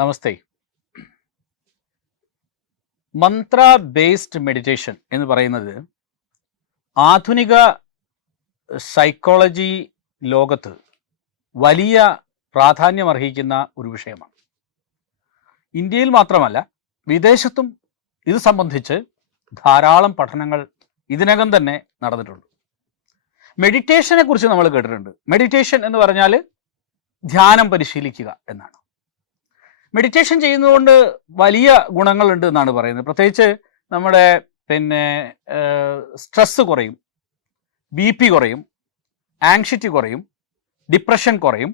നമസ്തേ. മന്ത്ര based meditation എന്ന് പറയുന്നത് ആധുനിക സൈക്കോളജി ലോകത്ത് വലിയ പ്രാധാന്യം അർഹിക്കുന്ന ഒരു വിഷയമാണ്. ഇന്ത്യയിൽ മാത്രമല്ല വിദേശത്തും ഇത് സംബന്ധിച്ച് ധാരാളം പഠനങ്ങൾ ഇതിനകം തന്നെ നടന്നിട്ടുണ്ട്. മെഡിറ്റേഷനെ കുറിച്ച് നമ്മൾ കേട്ടിട്ടുണ്ട്. മെഡിറ്റേഷൻ എന്ന് പറഞ്ഞാൽ ധ്യാനം പരിശീലിക്കുക എന്നാണ്. മെഡിറ്റേഷൻ ചെയ്യുന്നതുകൊണ്ട് വലിയ ഗുണങ്ങളുണ്ട് എന്നാണ് പറയുന്നത്. പ്രത്യേകിച്ച് നമ്മുടെ പിന്നെ സ്ട്രെസ് കുറയും ബി പി കുറയും ആങ്ഷിറ്റി കുറയും ഡിപ്രഷൻ കുറയും.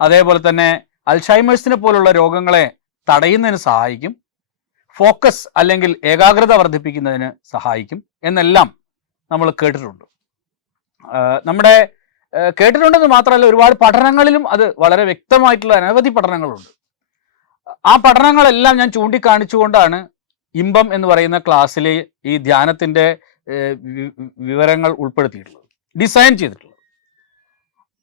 അതേപോലെ തന്നെ അൽഷൈമേഴ്സിനെ പോലുള്ള രോഗങ്ങളെ തടയുന്നതിന് സഹായിക്കും. ഫോക്കസ് അല്ലെങ്കിൽ ഏകാഗ്രത വർദ്ധിപ്പിക്കുന്നതിന് സഹായിക്കും എന്നെല്ലാം നമ്മൾ കേട്ടിട്ടുണ്ട്. നമ്മുടെ കേട്ടിട്ടുണ്ടെന്ന് മാത്രമല്ല ഒരുപാട് പഠനങ്ങളിലും അത് വളരെ വ്യക്തമായിട്ടുള്ള അനവധി പഠനങ്ങളുണ്ട്. ആ പഠനങ്ങളെല്ലാം ഞാൻ ചൂണ്ടിക്കാണിച്ചുകൊണ്ടാണ് ഇമ്പം എന്ന് പറയുന്ന ക്ലാസ്സിൽ ഈ ധ്യാനത്തിന്റെ വിവരങ്ങൾ ഉൾപ്പെടുത്തിയിട്ടുള്ളത്. ഡിസൈൻ ചെയ്തിട്ടുള്ളത്.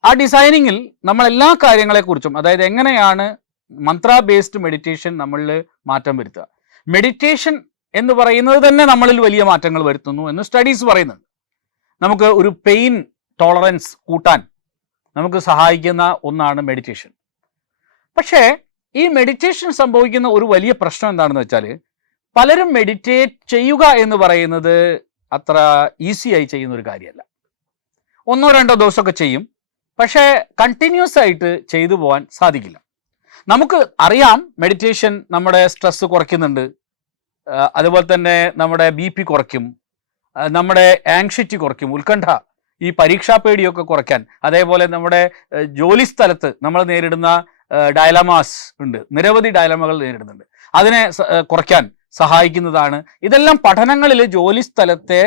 ആ ഡിസൈനിങ്ങിൽ നമ്മൾ എല്ലാ കാര്യങ്ങളെക്കുറിച്ചും അതായത് എങ്ങനെയാണ് മന്ത്ര ബേസ്ഡ് മെഡിറ്റേഷൻ നമ്മളിൽ മാറ്റം വരുത്തുക. മെഡിറ്റേഷൻ എന്ന് പറയുന്നത് തന്നെ നമ്മളിൽ വലിയ മാറ്റങ്ങൾ വരുത്തുന്നു എന്ന് സ്റ്റഡീസ് പറയുന്നുണ്ട്. നമുക്ക് ഒരു പെയിൻ ടോളറൻസ് കൂട്ടാൻ നമുക്ക് സഹായിക്കുന്ന ഒന്നാണ് മെഡിറ്റേഷൻ പക്ഷേ ഈ മെഡിറ്റേഷൻ സംഭവിക്കുന്ന ഒരു വലിയ പ്രശ്നം എന്താണെന്ന് വെച്ചാൽ പലരും മെഡിറ്റേറ്റ് ചെയ്യുക എന്ന് പറയുന്നത് അത്ര ഈസിയായി ചെയ്യുന്ന ഒരു കാര്യമല്ല. ഒന്നോ രണ്ടോ ദിവസമൊക്കെ ചെയ്യും. പക്ഷേ കണ്ടിന്യൂസ് ആയിട്ട് ചെയ്തു പോകാൻ സാധിക്കില്ല. നമുക്ക് അറിയാം മെഡിറ്റേഷൻ നമ്മുടെ സ്ട്രെസ് കുറയ്ക്കുന്നുണ്ട്. അതുപോലെ തന്നെ നമ്മുടെ ബി പി കുറയ്ക്കും. നമ്മുടെ ആങ്ഷൈറ്റി കുറയ്ക്കും. ഉത്കണ്ഠ ഈ പരീക്ഷാ പേടിയൊക്കെ കുറയ്ക്കാൻ. അതേപോലെ നമ്മുടെ ജോലി സ്ഥലത്ത് നമ്മൾ നേരിടുന്ന ഡയലമാസ് ഉണ്ട്. നിരവധി ഡയലമകൾ നേരിടുന്നുണ്ട്. അതിനെ കുറയ്ക്കാൻ സഹായിക്കുന്നതാണ്. ഇതെല്ലാം പഠനങ്ങളിൽ ജോലി സ്ഥലത്തെ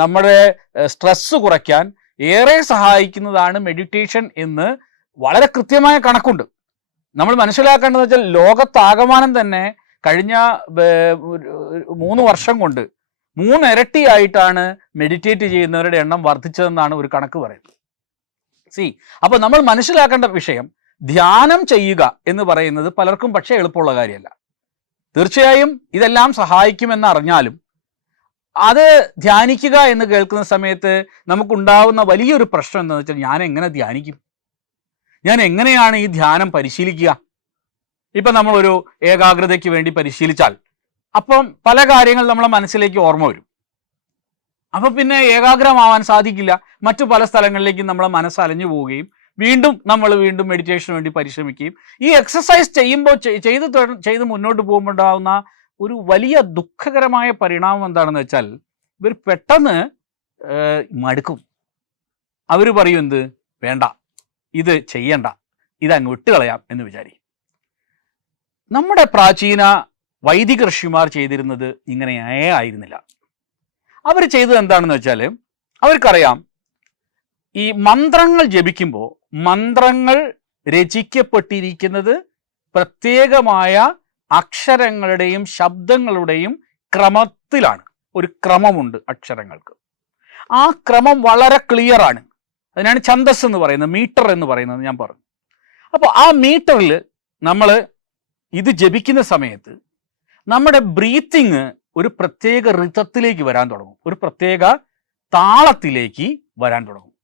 നമ്മുടെ സ്ട്രെസ് കുറയ്ക്കാൻ ഏറെ സഹായിക്കുന്നതാണ് മെഡിറ്റേഷൻ എന്ന് വളരെ കൃത്യമായ കണക്കുണ്ട്. നമ്മൾ മനസ്സിലാക്കേണ്ടത് വെച്ചാൽ ലോകത്താകമാനം തന്നെ കഴിഞ്ഞ മൂന്ന് വർഷം കൊണ്ട് മൂന്നിരട്ടിയായിട്ടാണ് മെഡിറ്റേറ്റ് ചെയ്യുന്നവരുടെ എണ്ണം വർദ്ധിച്ചതെന്നാണ് ഒരു കണക്ക് പറയുന്നത്. സി അപ്പോൾ നമ്മൾ മനസ്സിലാക്കേണ്ട വിഷയം ധ്യാനം ചെയ്യുക എന്ന് പറയുന്നത് പലർക്കും പക്ഷേ എളുപ്പമുള്ള കാര്യമല്ല. തീർച്ചയായും ഇതെല്ലാം സഹായിക്കുമെന്ന് അറിഞ്ഞാലും അത് ധ്യാനിക്കുക എന്ന് കേൾക്കുന്ന സമയത്ത് നമുക്കുണ്ടാവുന്ന വലിയൊരു പ്രശ്നം എന്താണെന്ന് വെച്ചാൽ ഞാൻ എങ്ങനെ ധ്യാനിക്കും? ഞാൻ എങ്ങനെയാണ് ഈ ധ്യാനം പരിശീലിക്കുക? ഇപ്പം നമ്മളൊരു ഏകാഗ്രതയ്ക്ക് വേണ്ടി പരിശീലിച്ചാൽ അപ്പം പല കാര്യങ്ങൾ നമ്മളെ മനസ്സിലേക്ക് ഓർമ്മ വരും. അപ്പം പിന്നെ ഏകാഗ്രമാവാൻ സാധിക്കില്ല. മറ്റു പല സ്ഥലങ്ങളിലേക്കും നമ്മളെ മനസ്സ് അലഞ്ഞു പോവുകയും വീണ്ടും നമ്മൾ വീണ്ടും മെഡിറ്റേഷന് വേണ്ടി പരിശ്രമിക്കുകയും ഈ എക്സസൈസ് ചെയ്യുമ്പോൾ ചെയ്- ചെയ്ത് ചെയ്ത് മുന്നോട്ട് പോകുമ്പോൾ ഉണ്ടാകുന്ന ഒരു വലിയ ദുഃഖകരമായ പരിണാമം എന്താണെന്ന് വെച്ചാൽ ഇവർ പെട്ടെന്ന് മടുക്കും. അവർ പറയും എന്ത്? വേണ്ട. ഇത് ചെയ്യണ്ട. ഇത് അങ്ങ് വിട്ടുകളയാം എന്ന് വിചാരിക്കും. നമ്മുടെ പ്രാചീന വൈദിക ഋഷിമാർ ചെയ്തിരുന്നത് ഇങ്ങനെയേ ആയിരുന്നില്ല. അവർ ചെയ്തത് എന്താണെന്ന് വെച്ചാൽ അവർക്കറിയാം ഈ മന്ത്രങ്ങൾ ജപിക്കുമ്പോൾ മന്ത്രങ്ങൾ രചിക്കപ്പെട്ടിരിക്കുന്നത് പ്രത്യേകമായ അക്ഷരങ്ങളുടെയും ശബ്ദങ്ങളുടെയും ക്രമത്തിലാണ്. ഒരു ക്രമമുണ്ട് അക്ഷരങ്ങൾക്ക്. ആ ക്രമം വളരെ ക്ലിയർ ആണ്. അതിനാണ് ഛന്തസ് എന്ന് പറയുന്നത് മീറ്റർ എന്ന് പറയുന്നത് ഞാൻ പറഞ്ഞു. അപ്പോൾ ആ മീറ്ററിൽ നമ്മൾ ഇത് ജപിക്കുന്ന സമയത്ത് നമ്മുടെ ബ്രീത്തിങ് ഒരു പ്രത്യേക ഋതത്തിലേക്ക് വരാൻ തുടങ്ങും. ഒരു പ്രത്യേക താളത്തിലേക്ക് വരാൻ തുടങ്ങും.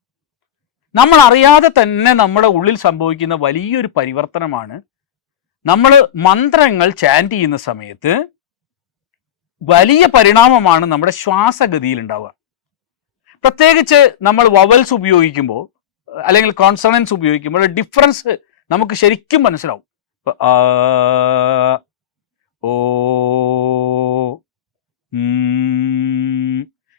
നമ്മൾ അറിയാതെ തന്നെ നമ്മുടെ ഉള്ളിൽ സംഭവിക്കുന്ന വലിയൊരു പരിവർത്തനമാണ്. നമ്മൾ മന്ത്രങ്ങൾ ചാന്റ് ചെയ്യുന്ന സമയത്ത് വലിയ പരിണാമമാണ് നമ്മുടെ ശ്വാസഗതിയിൽ ഉണ്ടാവുക. പ്രത്യേകിച്ച് നമ്മൾ വവൽസ് ഉപയോഗിക്കുമ്പോൾ അല്ലെങ്കിൽ കോൺസണൻസ് ഉപയോഗിക്കുമ്പോൾ ഡിഫറൻസ് നമുക്ക് ശരിക്കും മനസ്സിലാവും. ഓ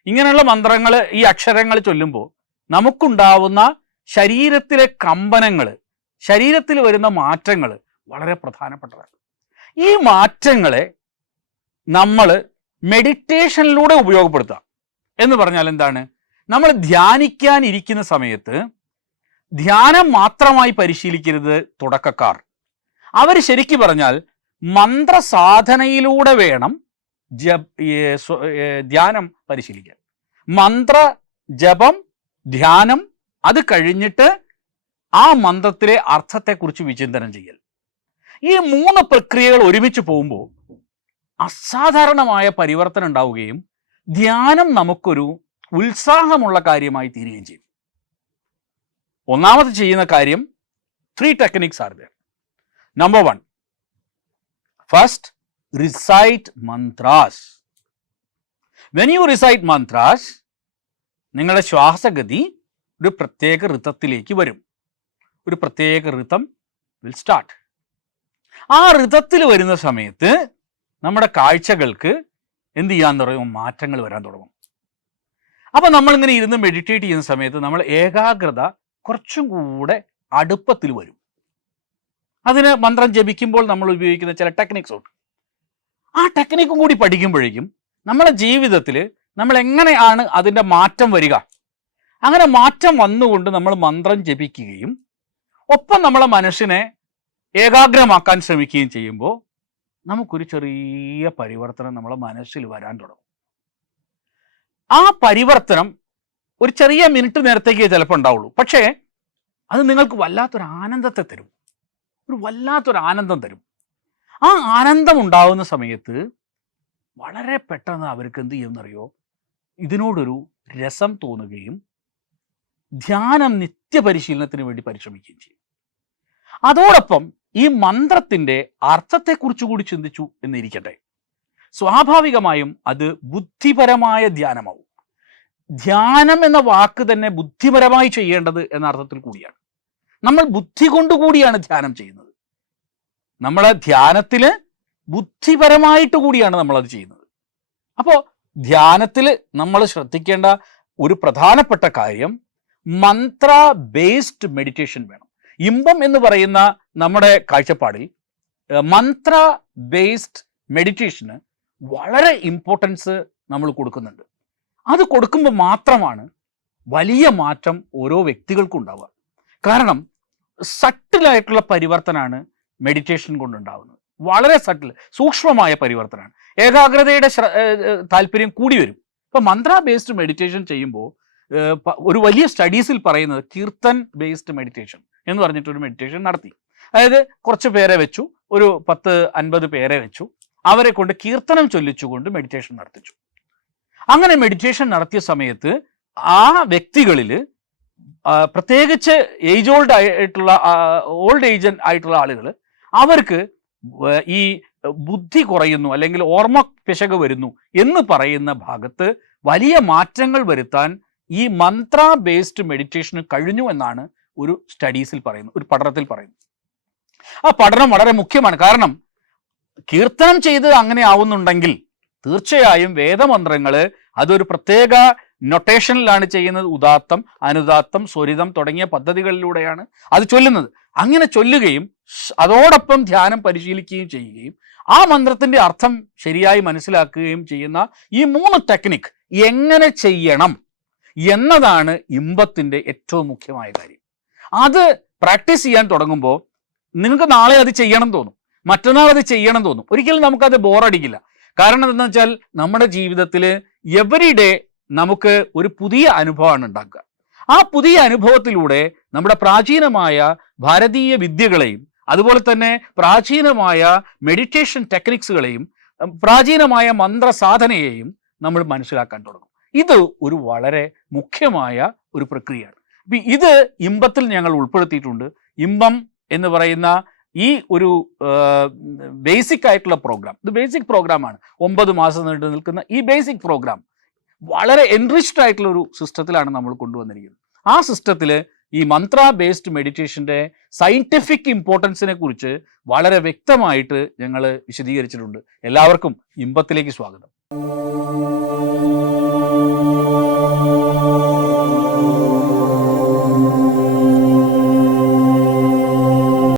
ഇങ്ങനെയുള്ള മന്ത്രങ്ങൾ ഈ അക്ഷരങ്ങൾ ചൊല്ലുമ്പോൾ നമുക്കുണ്ടാവുന്ന ശരീരത്തിലെ കമ്പനങ്ങൾ ശരീരത്തിൽ വരുന്ന മാറ്റങ്ങൾ വളരെ പ്രധാനപ്പെട്ടതാണ്. ഈ മാറ്റങ്ങളെ നമ്മൾ മെഡിറ്റേഷനിലൂടെ ഉപയോഗപ്പെടുത്താം. എന്ന് പറഞ്ഞാൽ എന്താണ്? നമ്മൾ ധ്യാനിക്കാൻ ഇരിക്കുന്ന സമയത്ത് ധ്യാനം മാത്രമായി പരിശീലിക്കരുത് തുടക്കക്കാർ. അവർ ശരിക്കു പറഞ്ഞാൽ മന്ത്രസാധനയിലൂടെ വേണം ജപ് ധ്യാനം പരിശീലിക്കാൻ. മന്ത്ര ജപം ധ്യാനം അത് കഴിഞ്ഞിട്ട് ആ മന്ത്രത്തിലെ അർത്ഥത്തെക്കുറിച്ച് വിചിന്തനം ചെയ്യൽ. ഈ മൂന്ന് പ്രക്രിയകൾ ഒരുമിച്ച് പോകുമ്പോൾ അസാധാരണമായ പരിവർത്തനം ഉണ്ടാവുകയും ധ്യാനം നമുക്കൊരു ഉത്സാഹമുള്ള കാര്യമായി തീരുകയും ചെയ്യും. ഒന്നാമത് ചെയ്യുന്ന കാര്യം three techniques are there number one first recite mantras when you recite mantras നിങ്ങളുടെ ശ്വാസഗതി ഒരു പ്രത്യേക ഋതത്തിലേക്ക് വരും. ഒരു പ്രത്യേക ഋതം വിൽ സ്റ്റാർട്ട് ആ ഋതത്തിൽ വരുന്ന സമയത്ത് നമ്മുടെ കാഴ്ചകൾക്ക് എന്ത് ചെയ്യാൻ തുടങ്ങും? മാറ്റങ്ങൾ വരാൻ തുടങ്ങും. അപ്പൊ നമ്മളിങ്ങനെ ഇരുന്ന് മെഡിറ്റേറ്റ് ചെയ്യുന്ന സമയത്ത് നമ്മൾ ഏകാഗ്രത കുറച്ചും കൂടെ അടുപ്പത്തിൽ വരും. അതിന് മന്ത്രം ജപിക്കുമ്പോൾ നമ്മൾ ഉപയോഗിക്കുന്ന ചില ടെക്നിക്സ് ഉണ്ട്. ആ ടെക്നിക്കും കൂടി പഠിക്കുമ്പോഴേക്കും നമ്മുടെ ജീവിതത്തിൽ നമ്മൾ എങ്ങനെയാണ് അതിന്റെ മാറ്റം വരിക? അങ്ങനെ മാറ്റം വന്നുകൊണ്ട് നമ്മൾ മന്ത്രം ജപിക്കുകയും ഒപ്പം നമ്മളെ മനസ്സിനെ ഏകാഗ്രമാക്കാൻ ശ്രമിക്കുകയും ചെയ്യുമ്പോൾ നമുക്കൊരു ചെറിയ പരിവർത്തനം നമ്മളെ മനസ്സിൽ വരാൻ തുടങ്ങും. ആ പരിവർത്തനം ഒരു ചെറിയ മിനിറ്റ് നേരത്തേക്ക് ചിലപ്പോൾ ഉണ്ടാവുള്ളൂ. പക്ഷേ അത് നിങ്ങൾക്ക് വല്ലാത്തൊരു ആനന്ദത്തെ തരും. ഒരു വല്ലാത്തൊരു ആനന്ദം തരും. ആ ആനന്ദം ഉണ്ടാകുന്ന സമയത്ത് വളരെ പെട്ടെന്ന് അവർക്ക് എന്ത് ചെയ്യുമെന്നറിയോ? ഇതിനോടൊരു രസം തോന്നുകയും ധ്യാനം നിത്യപരിശീലനത്തിന് വേണ്ടി പരിശ്രമിക്കുകയും ചെയ്യും. അതോടൊപ്പം ഈ മന്ത്രത്തിന്റെ അർത്ഥത്തെക്കുറിച്ച് കൂടി ചിന്തിച്ചു എന്നിരിക്കട്ടെ. സ്വാഭാവികമായും അത് ബുദ്ധിപരമായ ധ്യാനമാവും. ധ്യാനം എന്ന വാക്ക് തന്നെ ബുദ്ധിപരമായി ചെയ്യേണ്ടത് എന്ന അർത്ഥത്തിൽ കൂടിയാണ്. നമ്മൾ ബുദ്ധി കൊണ്ടുകൂടിയാണ് ധ്യാനം ചെയ്യുന്നത്. നമ്മളെ ധ്യാനത്തിൽ ബുദ്ധിപരമായിട്ട് കൂടിയാണ് നമ്മൾ അത് ചെയ്യുന്നത്. അപ്പോൾ ധ്യാനത്തിൽ നമ്മൾ ശ്രദ്ധിക്കേണ്ട ഒരു പ്രധാനപ്പെട്ട കാര്യം മന്ത്ര ബേസ്ഡ് മെഡിറ്റേഷൻ വേണം. ഇമ്പം എന്ന് പറയുന്ന നമ്മുടെ കാഴ്ചപ്പാടിൽ മന്ത്ര ബേസ്ഡ് മെഡിറ്റേഷന് വളരെ ഇമ്പോർട്ടൻസ് നമ്മൾ കൊടുക്കുന്നുണ്ട്. അത് കൊടുക്കുമ്പോൾ മാത്രമാണ് വലിയ മാറ്റം ഓരോ വ്യക്തികൾക്കും ഉണ്ടാവുക. കാരണം സട്ടിലായിട്ടുള്ള പരിവർത്തനമാണ് മെഡിറ്റേഷൻ കൊണ്ടുണ്ടാവുന്നത്. വളരെ സട്ടിൽ സൂക്ഷ്മമായ പരിവർത്തനമാണ് ഏകാഗ്രതയുടെ താല്പര്യം കൂടി വരും. ഇപ്പം മന്ത്ര ബേസ്ഡ് മെഡിറ്റേഷൻ ചെയ്യുമ്പോൾ ഒരു വലിയ സ്റ്റഡീസിൽ പറയുന്നത് കീർത്തൻ ബേസ്ഡ് മെഡിറ്റേഷൻ എന്ന് പറഞ്ഞിട്ടൊരു മെഡിറ്റേഷൻ നടത്തി. അതായത് കുറച്ച് പേരെ വെച്ചു ഒരു പത്ത് അൻപത് പേരെ വെച്ചു. അവരെ കൊണ്ട് കീർത്തനം ചൊല്ലിച്ചുകൊണ്ട് മെഡിറ്റേഷൻ നടത്തിച്ചു. അങ്ങനെ മെഡിറ്റേഷൻ നടത്തിയ സമയത്ത് ആ വ്യക്തികളിൽ പ്രത്യേകിച്ച് ഏജ് ഓൾഡ് ആയിട്ടുള്ള ഓൾഡ് ഏജ് ആയിട്ടുള്ള ആളുകൾ അവർക്ക് ഈ ബുദ്ധി കുറയുന്നു അല്ലെങ്കിൽ ഓർമ്മ പിശക് വരുന്നു എന്ന് പറയുന്ന ഭാഗത്ത് വലിയ മാറ്റങ്ങൾ വരുത്താൻ ഈ മന്ത്ര ബേസ്ഡ് മെഡിറ്റേഷന് കഴിഞ്ഞു എന്നാണ് ഒരു സ്റ്റഡീസിൽ പറയുന്നത് ഒരു പഠനത്തിൽ പറയുന്നത് ആ പഠനം വളരെ മുഖ്യമാണ്. കാരണം കീർത്തനം ചെയ്ത് അങ്ങനെ ആവുന്നുണ്ടെങ്കിൽ തീർച്ചയായും വേദമന്ത്രങ്ങൾ അതൊരു പ്രത്യേക നൊട്ടേഷനിലാണ് ചെയ്യുന്നത്. ഉദാത്തം അനുദാത്തം സ്വരിതം തുടങ്ങിയ പദ്ധതികളിലൂടെയാണ് അത് ചൊല്ലുന്നത്. അങ്ങനെ ചൊല്ലുകയും അതോടൊപ്പം ധ്യാനം പരിശീലിക്കുകയും ചെയ്യുകയും ആ മന്ത്രത്തിന്റെ അർത്ഥം ശരിയായി മനസ്സിലാക്കുകയും ചെയ്യുന്ന ഈ മൂന്ന് ടെക്നിക് എങ്ങനെ ചെയ്യണം? എന്നതാണ് ഇമ്പത്തിന്റെ ഏറ്റവും മുഖ്യമായ കാര്യം. അത് പ്രാക്ടീസ് ചെയ്യാൻ തുടങ്ങുമ്പോൾ നിങ്ങൾക്ക് നാളെ അത് ചെയ്യണം തോന്നും. മറ്റന്നാൾ അത് ചെയ്യണം തോന്നും. ഒരിക്കലും നമുക്കത് ബോറടിക്കില്ല കാരണം എന്താണെന്ന് വെച്ചാൽ നമ്മുടെ ജീവിതത്തിൽ എവറി ഡേ നമുക്ക് ഒരു പുതിയ അനുഭവമാണ് ഉണ്ടാക്കുക. ആ പുതിയ അനുഭവത്തിലൂടെ നമ്മുടെ പ്രാചീനമായ ഭാരതീയ വിദ്യകളെയും അതുപോലെ തന്നെ പ്രാചീനമായ മെഡിറ്റേഷൻ ടെക്നിക്സുകളെയും പ്രാചീനമായ മന്ത്രസാധനയെയും നമ്മൾ മനസ്സിലാക്കാൻ തുടങ്ങും. ഇത് ഒരു വളരെ മുഖ്യമായ ഒരു പ്രക്രിയയാണ്. അപ്പം ഇത് ഇമ്പത്തിൽ ഞങ്ങൾ ഉൾപ്പെടുത്തിയിട്ടുണ്ട്. ഇമ്പം എന്ന് പറയുന്ന ഈ ഒരു ബേസിക് ആയിട്ടുള്ള പ്രോഗ്രാം. ഇത് ബേസിക് പ്രോഗ്രാമാണ്. ഒമ്പത് മാസം നീണ്ടു നിൽക്കുന്ന ഈ ബേസിക് പ്രോഗ്രാം വളരെ എൻറിച്ച്ഡ് ആയിട്ടുള്ള ഒരു സിസ്റ്റത്തിലാണ് നമ്മൾ കൊണ്ടുവന്നിരിക്കുന്നത്. ആ സിസ്റ്റത്തിൽ ഈ മന്ത്ര ബേസ്ഡ് മെഡിറ്റേഷന്റെ സയന്റിഫിക് ഇമ്പോർട്ടൻസിനെ കുറിച്ച് വളരെ വ്യക്തമായിട്ട് ഞങ്ങൾ വിശദീകരിച്ചിട്ടുണ്ട്. എല്ലാവർക്കും ഇമ്പത്തിലേക്ക് സ്വാഗതം. Música